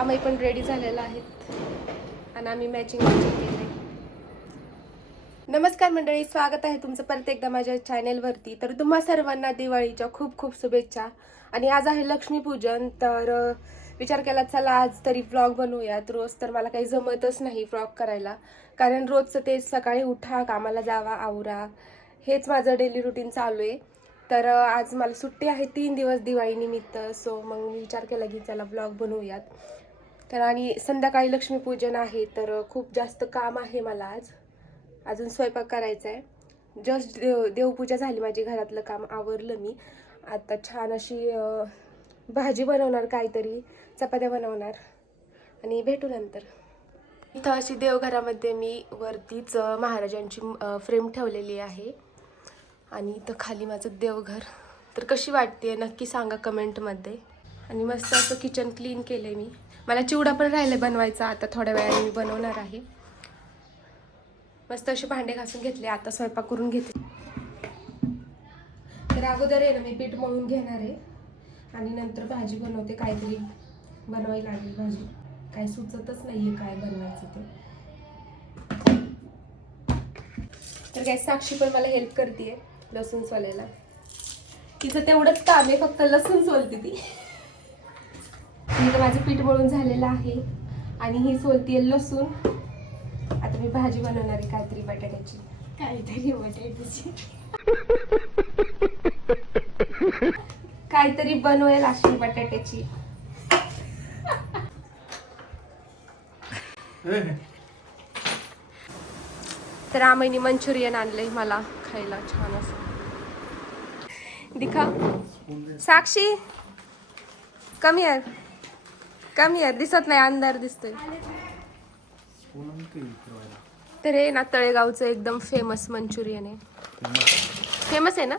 आम्ही पण रेडी झालेला आहेत. आणि आम्ही मॅचिंग मॅचिंग केले नमस्कार मंडळी स्वागत आहे तुमचं परत एकदा माझ्या चॅनेलवरती तर तुम्हा सर्वांना दिवाळीच्या खूप खूप शुभेच्छा. आणि आज आहे लक्ष्मीपूजन तर विचार केला चला आज तरी व्लॉग बनवूयात. रोज तर मला काही जमतच नाही व्लॉग करायला. कारण रोजचं तेच सकाळी उठा कामाला जावा आवरा. हेच माझं डेली रुटीन चालू आहे. तर आज मला सुट्टी आहे तीन दिवस दिवाळीनिमित्त सो मग मी विचार केला की चला ब्लॉग बनवूयात. तर आणि संध्याकाळी लक्ष्मीपूजन आहे तर खूप जास्त काम आहे मला आज. अजून स्वयंपाक करायचा आहे जस्ट देव देवपूजा झाली माझी घरातलं काम आवरलं मी. आता छान अशी भाजी बनवणार काहीतरी चपात्या बनवणार. आणि भेटू नंतर. इथं अशी देवघरामध्ये मी वरतीच महाराजांची फ्रेम ठेवलेली आहे. आणि इथं खाली माझं देवघर. तर कशी वाटते नक्की सांगा कमेंटमध्ये. आणि मस्त असं किचन क्लीन केलं आहे मी. मला चिवडा पण राहिले बनवायचा आता थोड्या वेळाने मी बनवणार आहे. मस्त असे भांडे घासून घेतले आता स्वयंपाक करून घेते. तर अगोदर आहे ना मी पीठ मळून घेणार आहे. आणि नंतर भाजी बनवते काहीतरी बनवायला लागेल भाजी. काही सुचतच नाही आहे काय बनवायचं ते. तर काय साक्षी पण मला हेल्प करते लसूण सोलायला. तिचं तेवढंच काम आहे फक्त लसूण सोलते ती. इथं माझं पीठ मळून झालेलं आहे. आणि ही सोलतीये लसूण. आता मी भाजी बनवणार आहे काहीतरी बटाट्याची. काहीतरी बटाट्याची. काहीतरी बनवायला अशी बटाट्याची. तर आम्ही मंचुरियन आणलंय मला खायला छान असं. दिखा. साक्षी कमी आहे. कमी आहे दिसत नाही अंधार दिसतोय. तर हे ना तळेगावचं एकदम फेमस मंचुरियन आहे. फेमस आहे ना?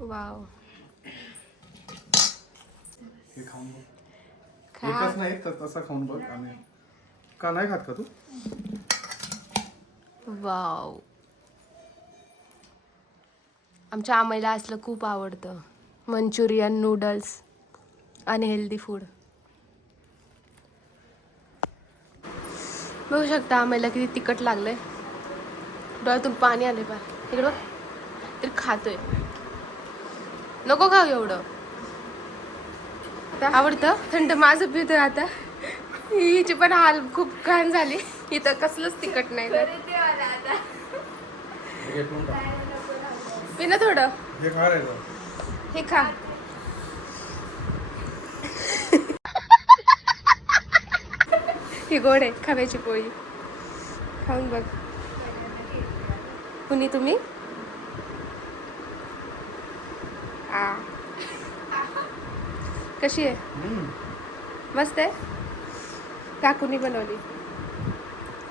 वाव खाऊन बघ खा. एकच नाही तर तसा खाऊन बघ आणि का नाही खात का तू? वाव आमच्या आम्हाला असलं खूप आवडतं. मंचुरियन नूडल्स अनहेल्दी फूड बघू शकता आम्हाला किती तिखट लागलंय. डोळ्यातून पाणी आले पा इकडं बघ तरी खातोय. नको खाऊ एवढं. आवडतं? थंड माझं पितोय आता. हिची पण हाल खूप घाण झाली. इथं कसलंच तिखट नाही तर घेऊन टाक. पी ना थोडं. हे खा. हे गोड आहे खव्याची पोळी. खाऊन बघ. कुणी तुम्ही? आ. कशी आहे? मस्त आहे? काकूनी बनवली?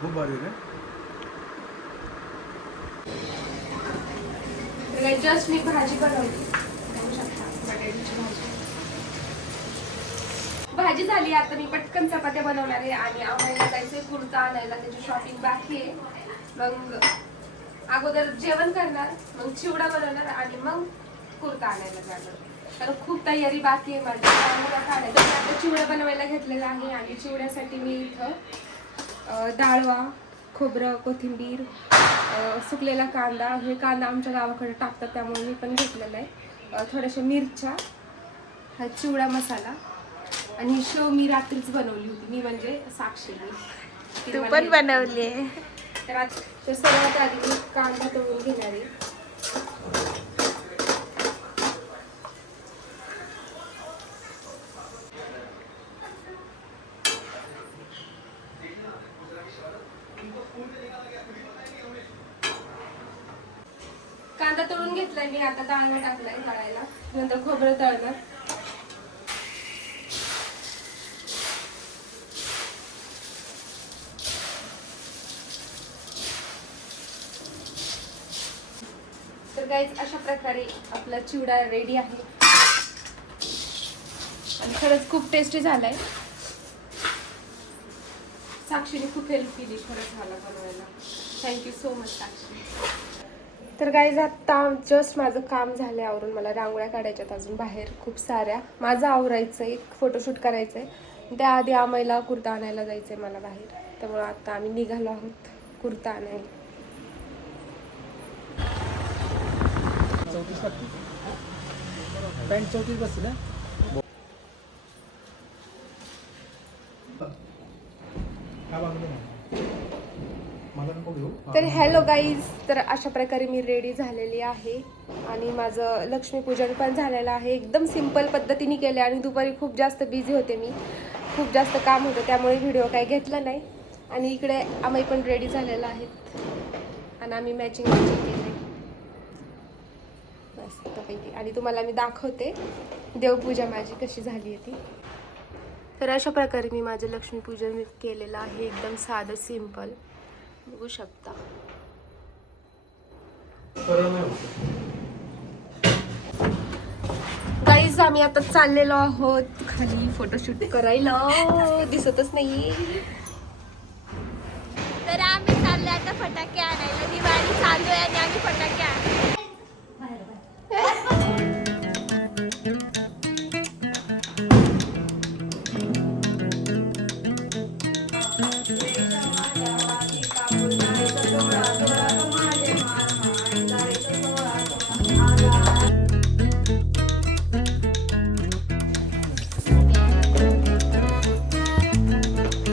खूप भारी रे. जस्ट मी भाजी बनवली. भाजी भाजी झाली आता मी पटकन चपात्या बनवणार आहे आणि आम्हाला जायचंय कुर्ता आणायला त्याची शॉपिंग बाकी आहे. मग अगोदर जेवण करणार मग चिवडा बनवणार आणि मग कुर्ता आणायला जाणार. तर खूप तयारी बाकी आहे माझी. त्यामुळे आता चिवडा बनवायला घेतलेला आहे आणि चिवड्यासाठी मी इथं डाळवा खोबरं कोथिंबीर सुकलेला कांदा. हे कांदा आमच्या गावाकडे टाकतात त्यामुळे मी पण घेतलेला आहे. थोड्याशा मिरच्या हा चिवडा मसाला आणि ही शेव मी रात्रीच बनवली होती. मी म्हणजे साक्षीने तिने तू पण बनवली तर आज सर्वात आधी कांदा तळून घेणार आहे कांदा त्यांनी मी आता तांदूळ टाकलाय तळायला. नंतर खोबरं तळणार. तर गाईज अशा प्रकारे आपला चिवडा रेडी आहे. आणि खरंच खूप टेस्टी झालाय. साक्षीने खूप हेल्प केली खरंच मला बनवायला. Thank you so much Sakshi. तर काही आत्ता जस्ट माझं काम झालं आवरून. मला रांगोळ्या काढायच्यात अजून बाहेर खूप साऱ्या. माझं आवरायचं आहे फोटोशूट करायचं आहे त्याआधी आम्हाला कुर्ता आणायला जायचं आहे मला बाहेर. त्यामुळं आता आम्ही निघालो आहोत कुर्ता आणायला. पॅन्ट चौतीस बसते ना? काय बांधलं मला नको घेऊ तर हॅलो गाईज तर अशा प्रकारे मी रेडी झालेली आहे. आणि माझं लक्ष्मीपूजन पण झालेलं आहे. एकदम सिंपल पद्धतीने केले आणि दुपारी खूप जास्त बिझी होते मी. खूप जास्त काम होतं त्यामुळे व्हिडिओ काही घेतला नाही. आणि इकडे आम्ही पण रेडी झालेलं आहेत. आणि आम्ही मॅचिंग मॅचिंग केले मस्तपैकी आणि तुम्हाला मी दाखवते देवपूजा माझी कशी झाली आहे ती. तर अशा प्रकारे मी माझं लक्ष्मीपूजन केलेलं आहे. एकदम साधं सिंपल बघू शकता. काहीच आम्ही आता चाललेलो आहोत खाली फोटोशूट करायला. दिसतच नाही तर आम्ही चाललो आता फटाके आणायला. दिवाळी चालू आहे